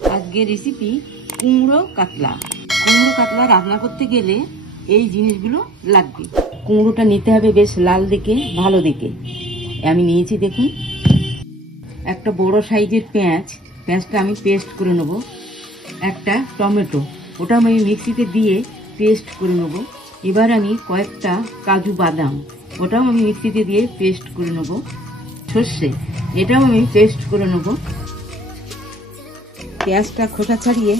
আজকে রেসিপি কুমড়ো কাতলা। কুমড়ো কাতলা রান্না করতে গেলে এই জিনিসগুলো লাগবে। কুমড়োটা নিতে হবে বেশ লাল দেখে, ভালো দেখে। আমি নিয়েছি, দেখুন, একটা বড় সাইজের পেঁয়াজটা আমি পেস্ট করে নেব। একটা টমেটো, ওটা আমি মিক্সিতে দিয়ে পেস্ট করে নেব। এবার আমি কয়েকটা কাজু বাদাম, ওটাও আমি মিক্সিতে দিয়ে পেস্ট করে নেব। সর্ষে, এটাও আমি পেস্ট করে নেব। পেঁয়াজটা খোসা ছাড়িয়ে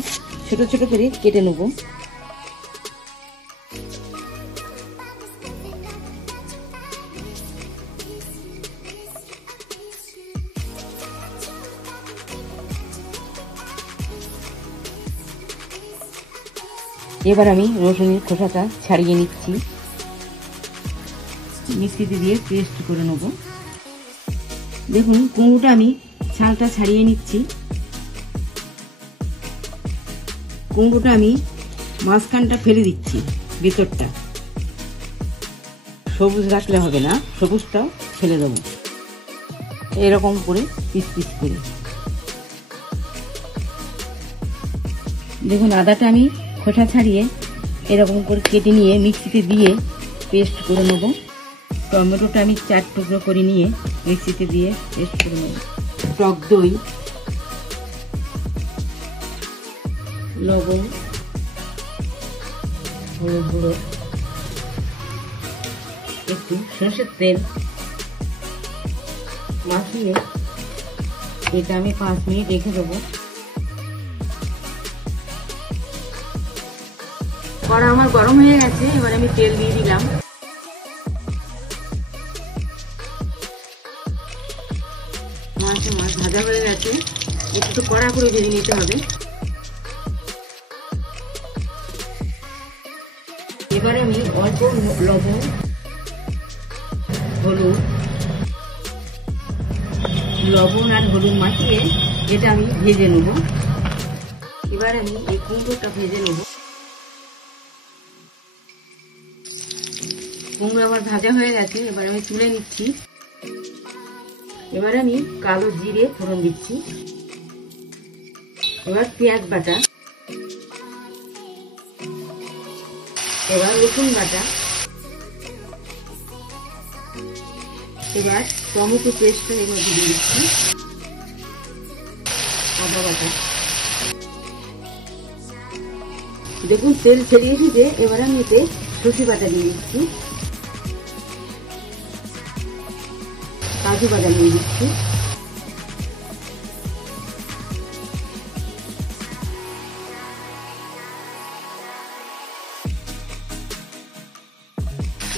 ছোট ছোট করে কেটে নেব। এবার আমি রসুনের খোসাটা ছাড়িয়ে নিচ্ছি, মিক্সিতে দিয়ে পেস্ট করে নেব। দেখুন, কুমড়োটা আমি ছালটা ছাড়িয়ে নিচ্ছি। কুমড়োটা আমি মাঝখানটা ফেলে দিচ্ছি, ভেতরটা। সবুজ রাখলে হবে না, সবুজটাও ফেলে দেবো এরকম করে পিস পিস করে। দেখুন, আদাটা আমি খোসা ছাড়িয়ে এরকম করে কেটে নিয়ে মিক্সিতে দিয়ে পেস্ট করে নেব। টমেটোটা আমি 4 টুকরো করে নিয়ে মিক্সিতে দিয়ে পেস্ট করে নেব। টক দই, লবণ, হলুদ গুঁড়ো, একটু সরষের তেল মাখিয়ে এটা আমি 5 মিনিট রেখে দেবো। কড়া আমার গরম হয়ে গেছে, এবার আমি তেল দিয়ে দিলাম। মাছ ভাজা হয়ে গেছে, একটু কড়া করে ভেজে নিতে হবে। এবারে আমি অল্প লবণ, আর হলুদ মাখিয়ে এটা আমি ভেজে নেব। এবার আমি এই কুমড়োটা ভেজে নেব। কুমড়ো আবার ভাজা হয়ে গেছে, এবার আমি তুলে নিচ্ছি। এবার আমি কালো জিরে ফোড়ন দিচ্ছি। এবার পেঁয়াজ বাটা, এবার রসুন বাটা, এবার টমেটো পেস্ট এর মধ্যে দিয়ে দিচ্ছি, আদা বাটা। দেখুন, তেল ছেড়ে এসেছে, এবার আমি এতে সর্ষে বাটা দিয়ে দিচ্ছি, কাজু বাদাম দিয়ে দিচ্ছি।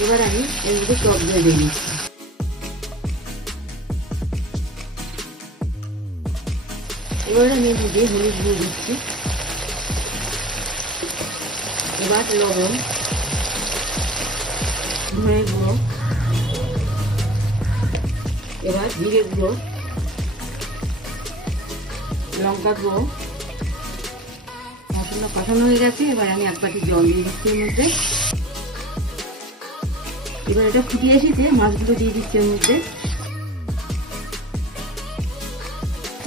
এবার আমি এর মধ্যে টক দই দিয়ে দিচ্ছি। এবার আমি এর মধ্যে হলুদ গুঁড়ো দিচ্ছি। এবার লবণ, ধনে গুঁড়ো, এবার জিরে গুঁড়ো, লঙ্কা গুঁড়ো। মশলা কষানো হয়ে গেছে, এবার আমি 1 বাটি জল দিয়ে দিচ্ছি এর মধ্যে। এবার এটা ফুটিয়ে এসেছে, মাছগুলো দিয়ে দিচ্ছি এর মধ্যে।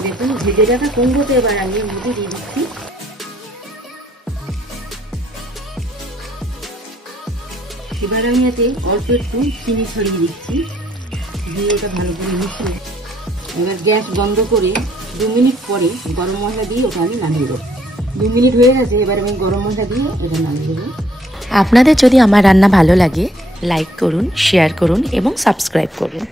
দেখুন, ভেজে রাখা কুমড়োতে এবার আমি এর মধ্যে দিয়ে দিচ্ছি। এবার আমি এতে অল্প একটু চিনি ছড়িয়ে দিচ্ছি, দিয়ে এটা ভালো করে মিশিয়ে এবার গ্যাস বন্ধ করে 2 মিনিট পরে গরম মশলা দিয়ে ওটা আমি নামিয়ে দেবো। 2 মিনিট হয়ে গেছে, এবার আমি গরম মশলা দিয়ে এটা নামিয়ে দেবো। আপনাদের যদি আমার রান্না ভালো লাগে, লাইক করুন, শেয়ার করুন এবং সাবস্ক্রাইব করুন।